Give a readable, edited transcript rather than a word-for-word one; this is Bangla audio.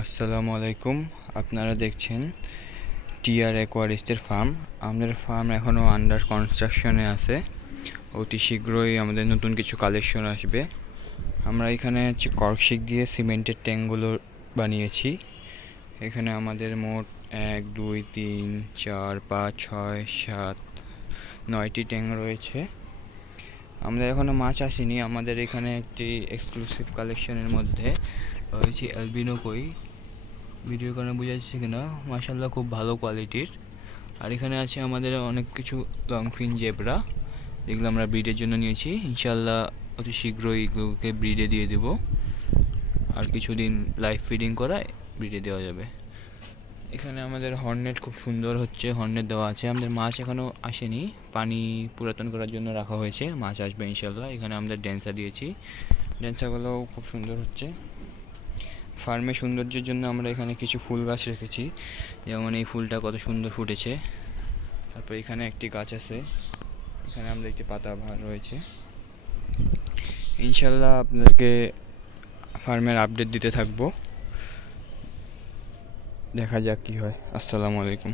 আসসালামু আলাইকুম। আপনারা দেখছেন টিআর অ্যাকোয়ারিস্টের ফার্ম। আমাদের ফার্ম এখনও আন্ডার কনস্ট্রাকশনে আছে। অতি শীঘ্রই আমাদের নতুন কিছু কালেকশন আসবে। আমরা এখানে কর্কশিট দিয়ে সিমেন্টের ট্যাঙ্কগুলো বানিয়েছি। এখানে আমাদের মোট 1 2 3 4 5 6 7 9টি ট্যাঙ্ক রয়েছে। আমাদের এখনও মাছ আসেনি। আমাদের এখানে একটি এক্সক্লুসিভ কালেকশনের মধ্যে রয়েছে অ্যালবিনো কই। ভিডিও করে বোঝা যাচ্ছে কিনা, মাশাআল্লাহ খুব ভালো কোয়ালিটির। আর এখানে আছে আমাদের অনেক কিছু লংফিন জেব্রা, যেগুলো আমরা ব্রিডের জন্য নিয়েছি। ইনশাআল্লাহ অতি শীঘ্রই এগুলোকে ব্রিডে দিয়ে দেব। আর কিছুদিন লাইভ ফিডিং করায় ব্রিডে দেওয়া যাবে। এখানে আমাদের হর্নেট খুব সুন্দর হচ্ছে, হর্নেট দেওয়া আছে। আমাদের মাছ এখনও আসেনি, পানি পুরাতন করার জন্য রাখা হয়েছে। মাছ আসবে ইনশাআল্লাহ। এখানে আমাদের ড্যান্সার দিয়েছি, ড্যান্সারগুলোও খুব সুন্দর হচ্ছে। ফার্মের সৌন্দর্যের জন্য আমরা এখানে কিছু ফুল গাছ রেখেছি, যেমন এই ফুলটা কত সুন্দর ফুটেছে। তারপর এখানে একটি গাছ আছে, এখানে আমরা একটি পাতা ভার রয়েছে। ইনশাল্লাহ আপনাদেরকে ফার্মের আপডেট দিতে থাকবো, দেখা যাক কী হয়। আসসালামু আলাইকুম।